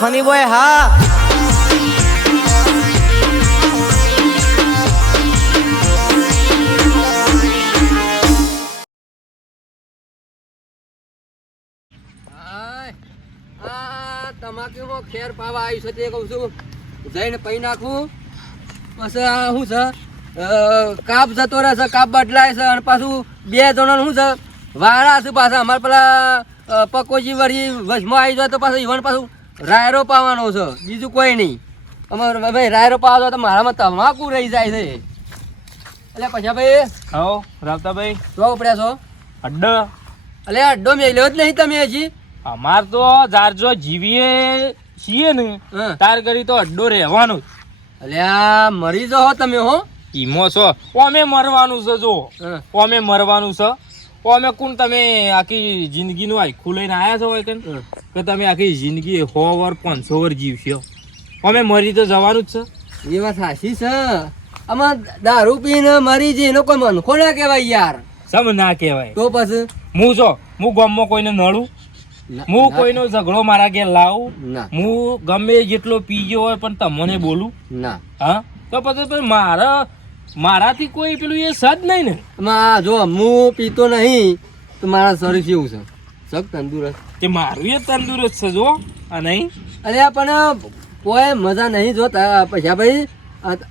Funny boy હા તમાકુમાં ખેર પાવા આવી છે તે કહું છું જઈને પી નાખું પછી શું છે કાપ જતો રહેશે કાપ બદલાય છે અને પાછું બે જણાનું શું છે વાળા છે પાછા અમારે પેલા પકોજી વળી વચમાં આવી જાય તો પાછું ઈવન પાછું રાયરો પાવાનો છે બીજું કોઈ નહીં અમારે ભાઈ રાયરો પાવા તો મારામાં તમાકુ રહી જાય છે એટલે પછી ભાઈ આવો રાવતાભાઈ જો ઉપડ્યા છો અડ્ડો એટલે અડ્ડો મેલ્યો જ નહીં તમે હજી અમાર તો જારજો જીવીએ છીએ ને તાર કરી તો અડ્ડો રહેવાનો અલ્યા મરી જાઓ તમે હો ઈમો છો ઓમે મરવાનું છે જો ઓમે મરવાનું છે ઓમે કોણ તમે આખી જિંદગીનું આખું લઈને આવ્યા છો હોય કે તમે આખી જિંદગી 100 વર્ષ 500 વર્ષ જીવશો ઓમે મરી તો જવાનું જ છે એ વાત સાચી છે આમાં દારૂ પીને મરી જઈ એનો કોઈ મનખો ના કહેવાય યાર સમ ના કહેવાય તો પછી હું ગામમાં કોઈને નડું હું કોઈનો ઝઘડો મારા ઘેર લાવું હું ગમે જેટલો પી ગયો હોય પણ તમને બોલું ના હા તો પછી મારાથી કોઈ પેલું એ સદ નહીં ને જો હું પીતો નહીં તો મારા શરીર કેવું છે સબ તંદુરસ્ત કે મારું એ તંદુરસ્ત છે જો આ નહીં અરે પણ કોઈ મજા નહીં જોતા પૈસા ભાઈ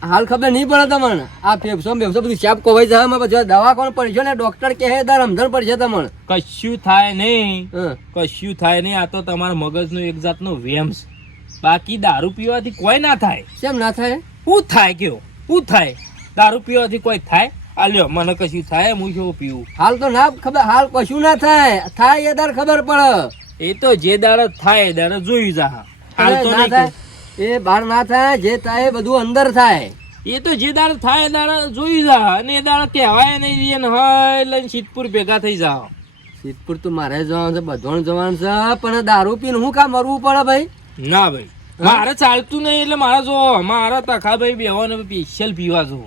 હાલ ખબર નહીં પડે તમને આ ફેફસો બધું સાપ કોવાઈ જાય પછી દવા કોણ પડશે ને ડોક્ટર કહે દર સમજણ પડશે તમને કશું થાય નહીં આ તો તમારા મગજનો એક જાતનો વેમ છે બાકી દારૂ પીવાથી કોઈ ના થાય કેમ ના થાય શું થાય કયો શું થાય દારૂ પીવાથી કોઈ થાય આલ્યો મને કશું થાય હું શું પીવું હાલ તો ના ખબર હાલ કશું ના થાય એ દર ખબર પડે એ તો જે દાડે થાય એ દાડે જોઈ જા હાલ તો ના થાય એ બહાર ના થાય જે થાય બધું અંદર થાય એ તો જે દાડે થાય એ દાડે જોઈ જા અને એ દાડે કહેવાય નહીં હોય લઈને સિદ્ધપુર ભેગા થઈ જાવ સિદ્ધપુર તો મારે જવાનું છે બધોણ જવાનું છે પણ દારૂ પીને હું કામ મરવું પડે ભાઈ ના ભાઈ મારે ચાલતું નહીં એટલે મારે જો મારા તખા ભાઈ બેવાનો સ્પેશિયલ પીવા જો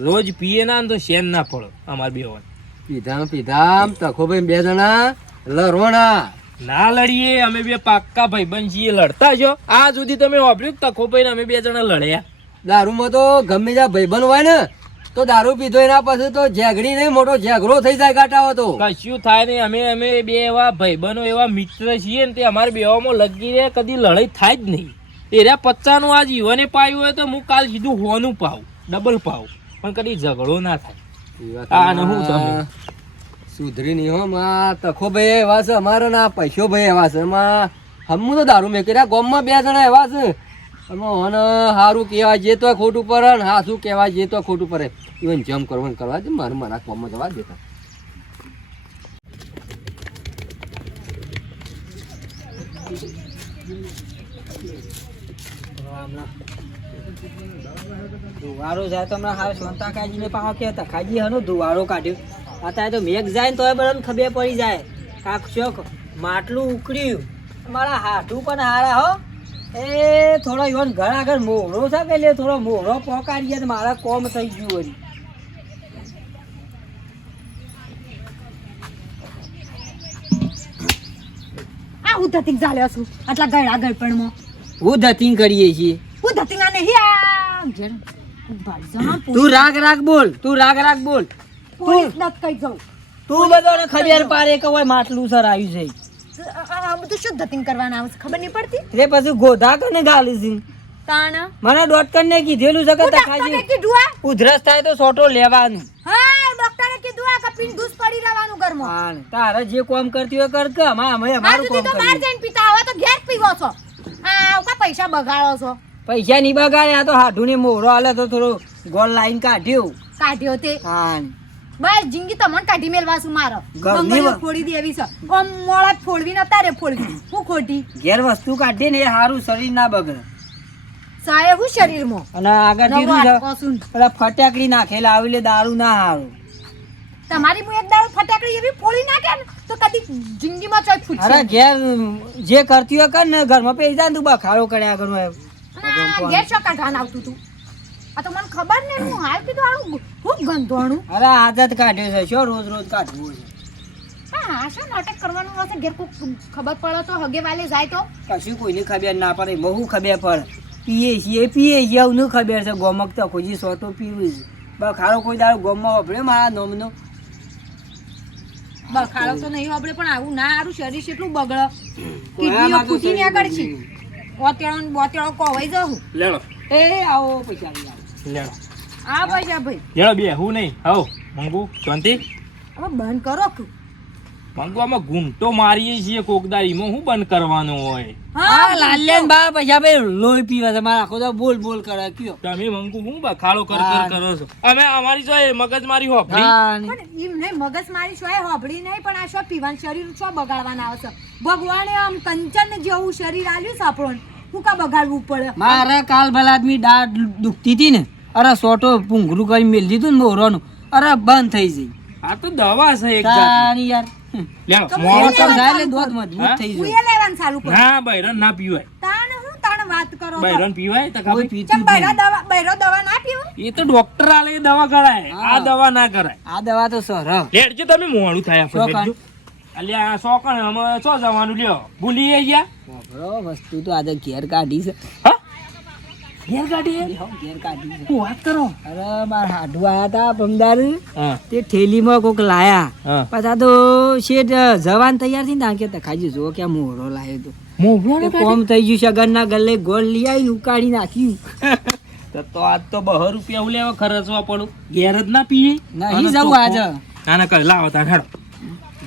રોજ પીએ ના તો શેન ના પડે અમારે બેવાનું પીધા તખો ભાઈ બે જણા લડવાના ના લડીએ અમે બે પાક્કા ભાઈબંધ છીએ લડતા છો આ સુધી તમે વાપર્યું તખો ભાઈ અમે બે જણા લડ્યા દારૂમાં તો ગમે ત્યાં ભાઈબંધ હોય ને તો દારૂ પીધો એના પછી તો ઝઘડી નહીં મોટો ઝઘડો થઈ જાય ગાટાઓ તો કશું થાય નહીં અમે બે એવા ભાઈબંધો એવા મિત્ર છીએ ને તે અમારે બેવામાં લગી રહે કદી લડાઈ થાય જ નહીં એરા 50 નું આ જીવને પાયું હોય તો હું કાલ સીધું હોવાનું પાવું ડબલ પાવું પણ કદી ઝઘડો ના થાય સુધરી નહીં હો માં તખો ભાઈ એવા છે અમારો ના પૈસો ભાઈ એવા છે એમાં હમું તો દારૂ મેં કર્યા ગામમાં બે જણા એવા છે એમાં સારું કહેવાય જે તો ખોટું પડે ને હા શું કહેવાય જે તો ખોટું પડે ઇવન જમ કરવાનું કરવા દે મારા ગામમાં જવા દેતા ધુવારો જાય તો હમણાં હાલ શાંતા કાજીને પાવા કે તખાજી હનો ધુવારો કાઢ્યો અત્યારે તો મેઘ જાય ને તો બધાને ખબર પડી જાય કાક ચોક માટલું ઉકળ્યું મારા હાથું પણ હારા હો એ થોડો ઈવન ઘર આગળ મોહરો છે કે લે થોડો મોહરો પોકાડીએ તો મારા કોમ થઈ ગયું વળી આ હું ધતિંગ ચાલ્યો છું આટલા ગળ આગળ પણ હું ધતિંગ કરીએ છીએ હું ધતિંગ આ નહીં આ ઘેર તું રાગ બોલ પોલીસ નત કઈ જાઉં તું બધાને ખબર પાડે કે ઓય માટલું સર આવ્યું છે આ બધું શું ધતિંગ કરવાના આવે છે ખબર નહીં પડતી રે પછી ગોધા કને ગાલી છે તાણ મને ડોક્ટર ને કીધેલું છે કે તખાજી કીધું આ ઉધરસ થાય તો સોટો લેવાનું હા ડોક્ટરે કીધું આ કપિન દૂસ પડી રહેવાનું ઘરમાં હા તારે જે કામ કરતી હોય કર કે અમે અમારું કામ તો બહાર જઈને પીતા હવે તો ઘેર પીવો છો આ કા પૈસા બગાડો છો પૈસા ની બગાડે આ તો હાડું ને મોહરો હાલે તો થોડો ગોળ લાઈન કાઢ્યો તે હા બસ જિંદગી તમને કાઢી મેલવા છું મારો બંગડીઓ ફોડી દેવી છે ઓમ મોળા ફોડવી ન તારે ફોડવી હું ખોટી ઘેર વસ્તુ કાઢી ને એ હારું શરીર ના બગડે સાહેબ હું શરીરમાં અને આગળ દીધું છે પેલા ફટાકડી નાખેલા આવેલે દારૂ ના હારું તમારી હું એક દારૂ ફટાકડી એવી ફોડી નાખે ને તો કદી જિંદગીમાં ચોય ફૂટશે અરે ઘેર જે કરતી હોય કર ને ઘરમાં પેઈ જા તું બખાડો કરે આગળ ઘેર શું કાઢવાન આવતું તું આ તો મને ખબર ને હું હાલ કીધું આનું ખૂબ ગંધોણું અરે આદત કાઢ્યો છે શું રોજ કાઢવું છે પણ આ શું નાટક કરવાનું હશે ઘેર કોક ખબર પડે તો હગે વાલે જાય તો કશું કોઈને ખબર ના પડે બહુ ખબર પડે પીએ છીએ એવું ખબર છે ગોમક તો કોઈ સોતો પીવું છે બખાડો કોઈ દાડો ગોમમાં વાપરે મારા નોમનો બખાડો તો નહીં આપણે પણ આવું ના સારું શરીર કેટલું બગડે કિડનીઓ ફૂટી નીકળ છે ઓતેળો ને બોતેળો કોવાઈ જાઉં લેડો એ આવો પૈસા લઈ આવો લેડો આ પૈસા ભાઈ લેડો બે હું નહીં આવો મંગુ શાંતિ હવે બંધ કરો કે મંગુ આમાં ઘૂંટો મારીએ છીએ કોકદારીમાં હું બંધ કરવાનું હોય હા લાલ્યાન બા પૈસા ભાઈ લોહી પીવા છે મારા આખો તો બોલ કરે કયો તમે મંગુ હું બખાડો કરો છો અમે અમારી જો મગજ મારી હોપડી હા પણ એમ નહીં મગજ મારી શોય હોબળી નહીં પણ આ શો પીવાનું શરીર શો બગાડવાના આવે છે ભગવાને આમ કંચન જેવું શરીર આલ્યું છે આપણને હું કા બગાડવું પડે મારા કાલ ભલા આદમી દાઢ દુખતી હતી ને અરે સોટો પૂંઘરું કરી મેલ દીધું ને મોરોનું અરે બંધ થઈ જઈ આ તો દવા છે એક તારી યાર લેડો મોટો મોડો જાય એટલે દોત મજબૂત થઈ જાય ઉએ લેવાનું ચાલુ કરો ના બૈરન ના પીવાય તાણ વાત કરો બૈરન પીવાય તો કોઈ ખબર પીતું ચમ જ નહીં. બૈરો દવા ના પીવું એ તો ડોક્ટર આલે એ દવા કરાય આ દવા ના કરાય આ દવા તો સર લેડજો તમે મોડું થાય આપણે શોકણ. લેડજો. અલ્યા સોકણ અમે છો જવાનું લ્યો ભૂલી ગયા વાપરો વસ્તુ તો આજે ઘેર કાઢી છે હા ઘેર ગાડી ઘેર કાઢી છે હું વાત કરો અરે બાર હાડું આયા તા પમદાર હા તે થેલીમાં કોક લાયા હા પાછા તો શેઠ જવાન તૈયાર થઈને તાણ કે ખાજી જો કે મોરો લાયો તો મોભલો તે કોમ થઈ ગયું સગનના ગલ્લે ગોળ લઈ આવીને ઉકાળી નાખ્યું તો આજ તો 200 રૂપિયા હું લેવા ખર્ચવા પડું ઘેર જ ના પીએ નહીં જવું આજે ના ના કર લાવો તાણ હેડો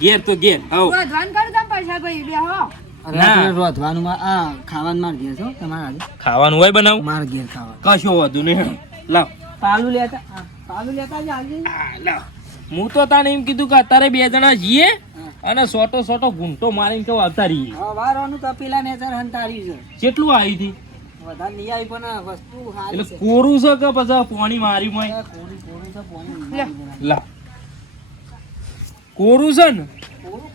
ઘેર તો ઘેર આવો વધવાન કરી દમ પૈસા ભાઈ બે હો અરે ના. આ રોધવાનું આ ખાવાનું માર ઘેર છો તમારા હાથે? ખાવાનું હોય બનાવું માર ઘેર ખાવાનું કશો વધુ નહીં હેડો લાવ પાલું લેતા જ આવજે લાવ હું તો તાને એમ કીધું કે અત્યારે 2 જણા જઈએ અને સોટો ઘૂંટો મારીને કેવું આવતા રહીએ વારવાનું તો પેલા નેચર હંતાડી છે કેટલું આવી હતી વધારે નહીં આવી પણ વસ્તુ સારી એટલે છે કોરું છે કે પછી પાણી મારી હોય કોરું છે પાણી લે. લા કોરું છે ને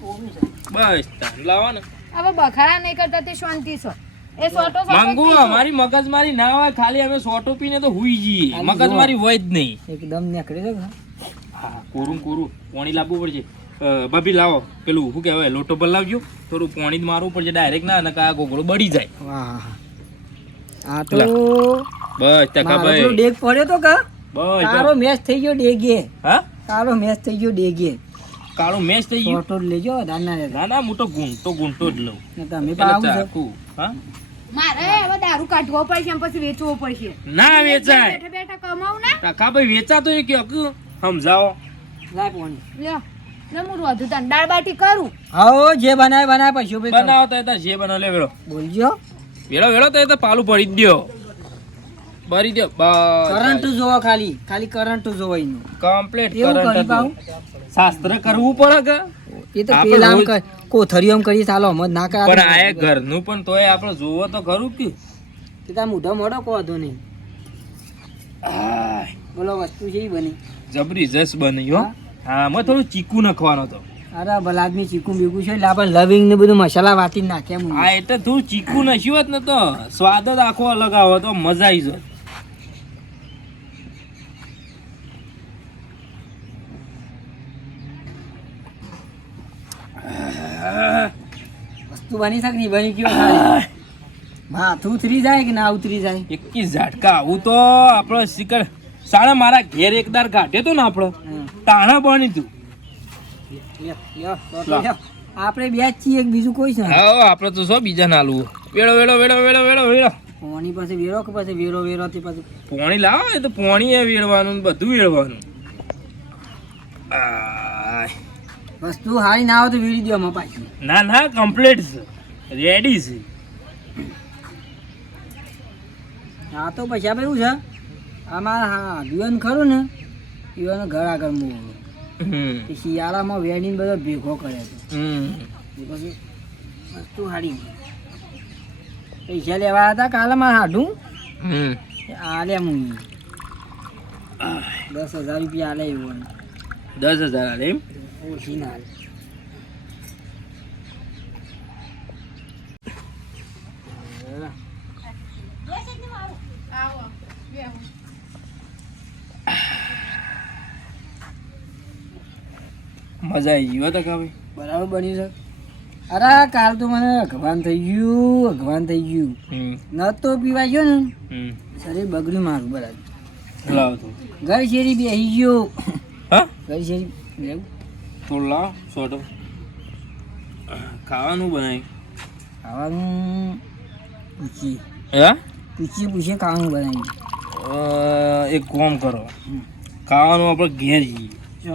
કોરું છે બસ તાન લાવો ને હવે બખાડા નહીં કરતા તે શાંતિ છે એ સોટો માંગુ અમારી મગજમારી ના હોય ખાલી અમે સોટો પીને તો હુઈ જઈએ ખાલી મગજમારી હોય જ નહીં એકદમ નીકળે છે ને? હા કોરું પાણી લાવવું પડશે ભાભી લાવો પેલું શું કહેવાય લોટો પર લાવજો થોડું પાણી જ મારવું પડશે ડાયરેક્ટ ના નકા આ ગોગળો બળી જાય વાહ આ તો બસ ટકા મારો પેલો ભાઈ ડેગ પડ્યો તો કા બસ તારો મેચ થઈ ગયો ડેગે હા તારો મેચ થઈ ગયો ડેગે કાળો મેચ થઈ ગયું ફોટો લેજો દાના રે ના ના હું તો ઘૂંટો જ લઉં ને તમે એટલે પાવું છે ચાકુ હા મારે હવે દારૂ કાઢવો પડશે એમ પછી વેચવો પડશે ના વેચાય બેઠા બેઠા કમાવું ના ટકા ભાઈ વેચાતો એ કે સમજાવો લાય પોણી લ્યો લે હું રોધું તને દાળ બાટી કરું આવો જે બનાય પછી ભાઈ બનાવો તો એ તો જે બનાવો લે વેળો બોલજો વેળો તો એ તો પાલું ભરી જ દ્યો ભરી દ્યો કરંટ જોવો ખાલી કરંટ જોવો એનું કમ્પ્લીટ એવું કરી કરંટ પાઉં શાસ્ત્ર કરવું પડે કે એ તો આપણે પેલા આમ રોજ- કોથળીઓ આમ કરી ચાલો હમ જ ના કરે પણ આ ઘરનું પણ તોય આપણે જોવો તો ખરું કે તે તાર મોઢો મોઢો કહો વાંધો નહીં આય, બોલો વસ્તુ છે ઈ બની જબરજસ્ત બની હો હા આમાં થોડું ચીકુ નાખવાનો તો અરે ભલા આદમી ચીકુ બીકુ છે એટલે આપણે લવિંગ ને બધું મસાલા વાટી નાખ્યા હું આ એટલે થોડું ચીકુ નાખ્યું હોત ને તો સ્વાદ જ આખો અલગ આવે તો મજા આવી જાય વસ્તુ બની શકે નહીં બની ગયો ખાલી. માથું ઉતરી જાય કે ના ઉતરી જાય 21 ઝાટકા આવું તો આપણો શિકર સાડા મારા ઘેર એકદાર કાઢ્યો તો ને આપણો તાણા બની તું લ્યો, લ્યો, તો લ્યો. આપણે બે જ છીએ એક બીજું કોઈ છે ને. હા આપણે તો શું બીજા નાલું વેળો પોણી પાસે વેરો કે પછી વેરો થી પછી પોણી લાવો એ તો પોણી એ વેળવાનું ને બધું વેળવાનું આય. વસ્તુ હારી ના આવે તો વેરી દો અમે પાછી ના ના કમ્પ્લીટ છે રેડી છે હા તો પછી આપણે એવું છે આમાં હા દીવન ખરું ને દીવન ઘર આગળ મૂળ હમ શિયાળામાં વેણીને બધો ભેગો કરે છે હમ એ પછી વસ્તુ હારી પૈસા લેવા હતા કાલે મારે હાડું હમ આલે હું 10,000 રૂપિયા આલે એવું 10,000 આલે એમ ઓછી ના આલે મજા આવી ગઈ હો તો કા ભાઈ બરાબર બન્યું છે. અરે કાલ તો મને અગવાન થઈ ગયું. ન તો પીવા ગયો ને શરીર બગડ્યું મારું બરાબર. લાવ તો ઘર શેરી બેસી ગયો. હા ઘર શેરી લેવું તો લાવ સોટો ખાવાનું બનાવી ખાવાનું પૂછીએ હે પૂછીએ ખાવાનું બનાવીએ. એક કામ કરો ખાવાનું આપણે ઘેર જઈએ ચો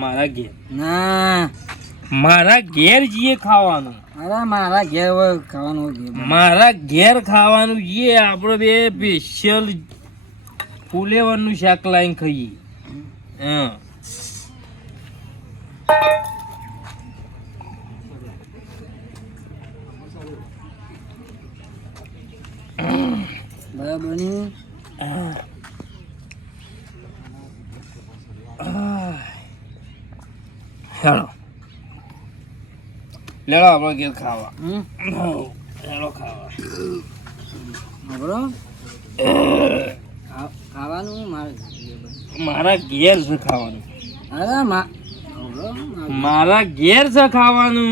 મારા ઘેર ના મારા ઘેર જઈએ ખાવાનું અરે મારા ઘેર હોય ખાવાનું હોય ઘેર. મારા ઘેર ખાવાનું જઈએ આપણે બે સ્પેશિયલ ફુલેવરનું શાક લાવીને ખાઈએ હા બરાબર બન્યું. હેલો લેડો આપણે ઘેર ખાવા હેલો ખાવા બરો ખાવાનું મારે મારા ઘેર છે ખાવાનું અરે મારા ઘેર છે ખાવાનું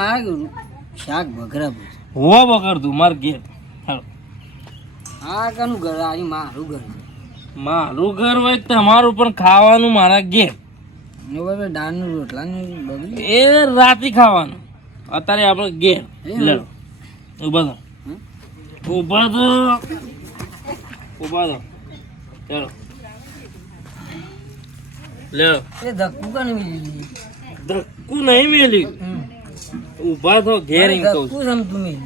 મારા શાક બગરા હો બકર તું મારા ઘેર હેલો આ કનું ઘર આ મારું ઘર મારું ઘર હોય તમારું પણ ખાવાનું મારા ઘેર દાળનું રોટલાનું બગડ્યું એ રાતે ખાવાનું અત્યારે આપણે ઘેર લેડો ઉભા થો ઉભા થો લેડો લેડો એ ધક્કું કનું ધક્કું નહીં મેલ્યું ઉભા થો ઘેર એમ કહું છું ધક્કું સમતું મેં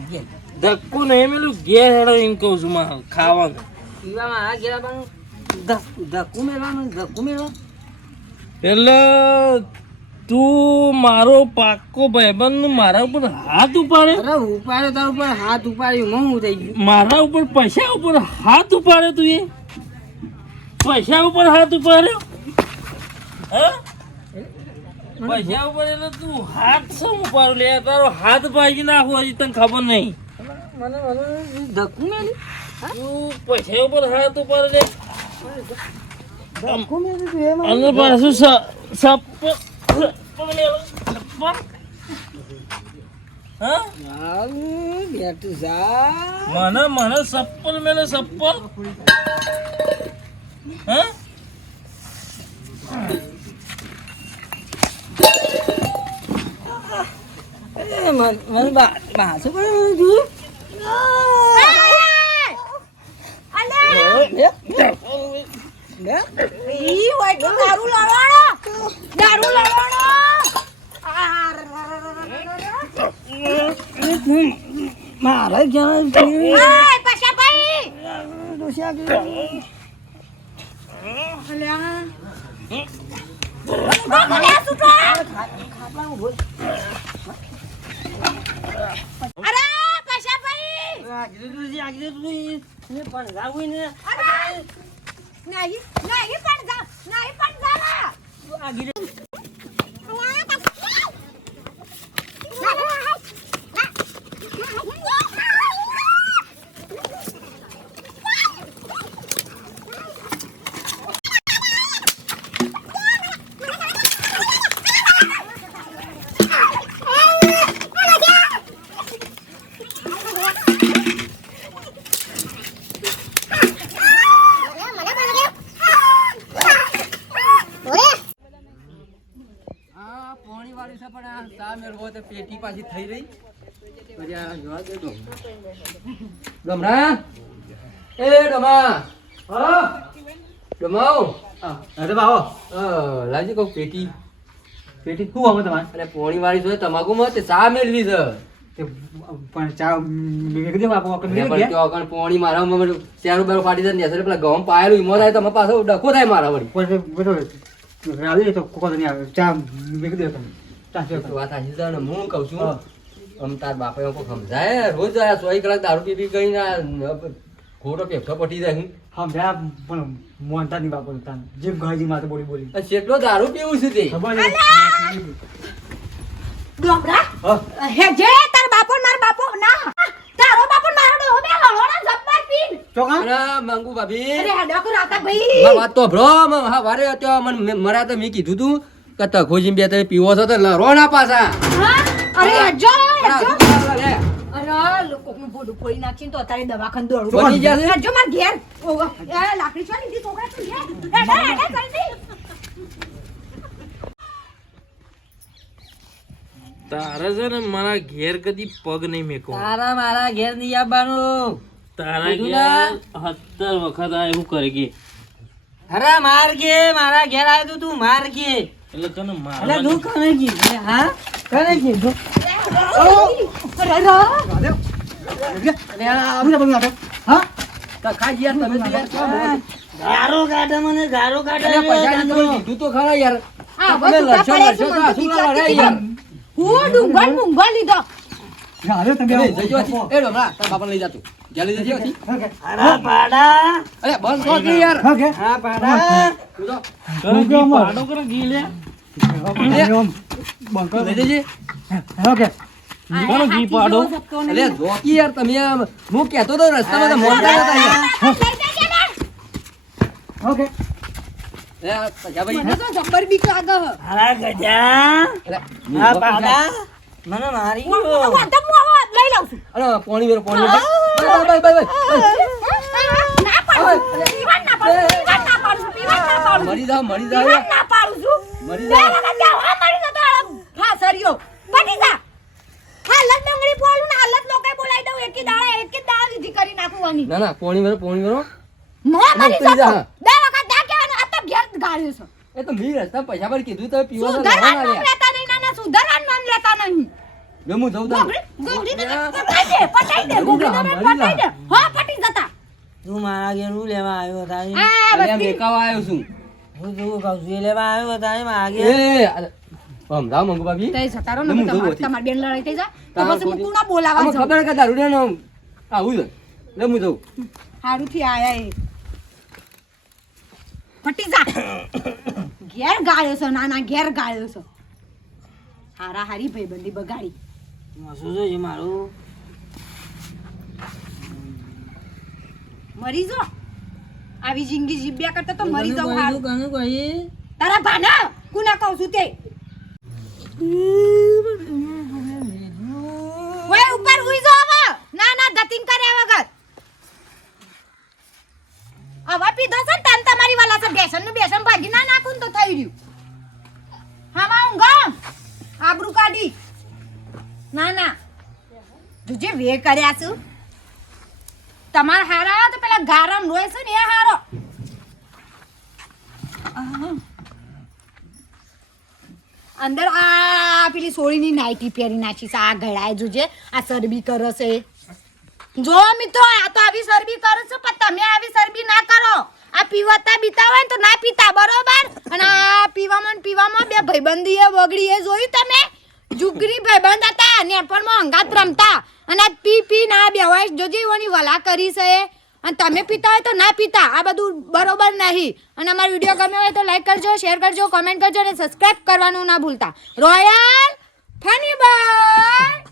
ધક્કું નહીં મેલ્યું ઘેર હેડો એમ કહું છું મારે ખાવાનું પીવામાં આ ઘેરા પણ ધક્કું મેળવાનું ધક્કું મેળવા એટલે તું મારો પાક્કો ભાઈબંધ મારા ઉપર હાથ ઉપાડે અરે ઉપાડ્યો તાર ઉપર હાથ ઉપાડ્યું હું થઈ ગયું મારા ઉપર પૈસા ઉપર હાથ ઉપાડ્યો તું એ પૈસા ઉપર હાથ ઉપાડ્યો હા પૈસા ઉપર એટલે તું હાથ શું ઉપાડ્યો લે તારો હાથ ભાજી નાખો હજી તને ખબર નહીં મને ધક્કું મેળ્યું તું પૈસા ઉપર હાથ ઉપાડે ધક્કું મેળ્યું તું અને પાછું હા બેઠું જા મને સપ્પલ મેલે સપ્પલ હા મને બાસું પડ્યું ઈ હોય તો દારૂ લાવવાનો મારા ક્યાં પાછા ભાઈ અરે પાછા ભાઈ નહીં પણ પેટી પાછી થઈ રહી પછી આ જોવા દે ગમરા એ ડમા હા ડમાઓ અરે બાવો લાજી કહું પેટી પેટી શું આવો તમારે અને પોણી વાળી જોઈએ તમાકુ માં તે ચા મેળવી છે પણ ચા મેં કીધું આપો પણ તો આગળ પોણી મારા શેરું બેરું ફાટી જાય ને પેલા ઘઉં પાયેલું ઈમો થાય તમે પાછો ડખો થાય મારા વળી આવી તો કોકો નહીં આવે ચા મેં કીધું ચા વાત સાચી છે ને હું કહું છું આમ તાર બાપા એમ કોઈ સમજાય રોજ આ 100 કલાક દારૂ પી પી ગઈ ખોટો પેપટો પટી જાય હમ જા પણ મોનતા નહીં બાપો જીમ ગાજી માથે બોલી બોલી કેટલો દારૂ પીવું છે તે ડોબરા હે જે તાર બાપો ને માર બાપો ના તારો બાપો ને મારો ડોહો બે લડો ના જબ્બર પીન ચોકા અરે મંગુ ભાભી અરે હેડો કો રાતા ભાઈ વાત તો ભ્રો હા વારે તો મને મરા તો મેં કીધું તું કે તખોજી બે તમે પીવો છો તો લરો ના પાછા હા? અરે હજો આ હજો. શું કરો લે? અરે લોકોનું બોડું ફોડી નાખીને તો અત્યારે દવાખાને દોડવું બની ગયા છે? હજો માર ઘેર ઓવા. એ લાકડી છો લીધી છોકરા તું ઘેર એડા જલ્દી. તારે છે ને મારા ઘેર કદી પગ નહીં મેકો તારા મારા ઘેર નહીં આવવાનું. તારા કીધું ઘેર 70 વખત આ એવું કરે કે અરે માર કે મારા ઘેર આવ્યો તો તું માર કે. એટલે તને અલે મારવા તું કને કીધું? હા કને કીધું? અરે તખાજી યાર તમે તો યાર શું બોલો? ગારો કાઢે મને ગારો કાઢે. અરે પછાડી તમે કીધું તો ખરા યાર આ તમે લડશો લડશો તો આ શું લડાઈ યાર હું ડુંગર મુંગો લીધો. અરે જજો હતી. એ ડોમરા તારા બાપાને લઈ જાતો ઘેર લઈ જજો હતી. અરે પાડા. અરે બંધ કર કે યાર હા પાડા. તું તો કરે ઘી પાડો કરે ઘી લે લઈ જજે. કોનો ઘી પાડો અરે જોકી યાર તમે આમ હું કહેતો તો રસ્તામાં તો મોનતા નતા યાર એ આ સજાભાઈ મને તો જબ્બર બીક લાગે હે. અરે ગજા. અરે હા પાડા. મને મારી હું ગયો. વાંધો હું હવે લઈ લઉં છું. અરે પાણી વેરો પાણી વેરો બાય બાય બાય ના પાડું છું. પીવાન ના પાડું છું. પીવાન ના પાડું છું. પીવાન ના પાડું છું. મરી જાવ પીવાન ના પાડું છું. મરી બે જાવ વખત જાઓ. હા, મરી જતો આમ. હા, સરિયો. પટી જા. હાલત ડુંગળી ફોડું ને હાલત લોકોએ બોલાવી દઉં. એકી દાડા વિધિ કરી નાખું આની. ના ના પાણી વેરો મોં મરી ઉતરી જતો. જા. બે વખત જા કહેવાનું. આ તો ઘેર ગાળ્યું છે. એ તો મી રસ્તા પૈસા પર કીધું તો પીવો તો સુધારવાનું લાવવાના નામ યાર લેતા નહીં. ના, ના, સુધારવાનું નામ લેતા નહીં. જો હું જઉં તો ગોગડી તો પટાઈ દે. ગોગડી તો પટાઈ દે. હા, પટી જતા. તું મારા ઘેર હું લેવા આવ્યો તારી? આ અરે બધી મેકાવા આવ્યો છું હું તું કહું છું એ લેવા આવ્યો તારી મારા ઘેર? સમજાવ મંગુ ભાભી તઈ જતારો હું ને જોઉં હતી. તમારી બેન લડાઈ થઈ જાય તો તારા પછી હું ખોટી- કોના બોલાવા આમાં જાઉં? ખબર કે દારૂ નો આવું છે લે હું જઉં હારુંથી આયા એ ફટી જા. ઘેર ગાળ્યો છે. નાના ઘેર ગાળ્યો છે. હારા હારી ભાઈબંધી બગાડી. મસું છે એ મારું. મરી જો. આવી જિંદગી જીવ્યા કરતા તો મરી જાવ હારું. કનું કહી? તારા ભાના કુના કહું છું તે ઓય ઉપર ઉઈ જો હવે. ના ના ધતિંગ કર્યા વગર હવે પીધો છે ને તાન તમારી વાલા છે બેસન નું બેસન ભાગી ના નાખું ને તો થઈ રહ્યું. હામાં ઊંઘો આબરૂ કાઢી. ના ના તુજે વે કર્યા છું. તમાર હારા તો પેલા ગારમ રોય છે ને એ હારો. અંદર આ પેલી સોળીની નાઈટી પહેરી નાખી છે. આ ગળાએ જોજે આ સરબી કરે છે. જો મિત્રો આ તો આવી સરબી કરે છે પણ તમે આવી સરબી ના કરો. આ પીવાતા બીતા હોય ને તો ના પીતા બરોબર. અને આ પીવામાં ને પીવામાં બે ભાઈબંધી એ બગડી એ જોયું તમે? જુગરી ભાઈબંધ હતા નેપણમાં અંગાત રમતા અને આ પી પી ના બેવાય જોજે એવાની વલા કરી છે. અને તમે પીતા હોય તો ના પીતા. આ બધું બરોબર નહીં. અને અમારો વિડીયો ગમ્યો હોય તો લાઈક કરજો, શેર કરજો, કોમેન્ટ કરજો અને સબસ્ક્રાઇબ કરવાનું ના ભૂલતા. Royal funny by.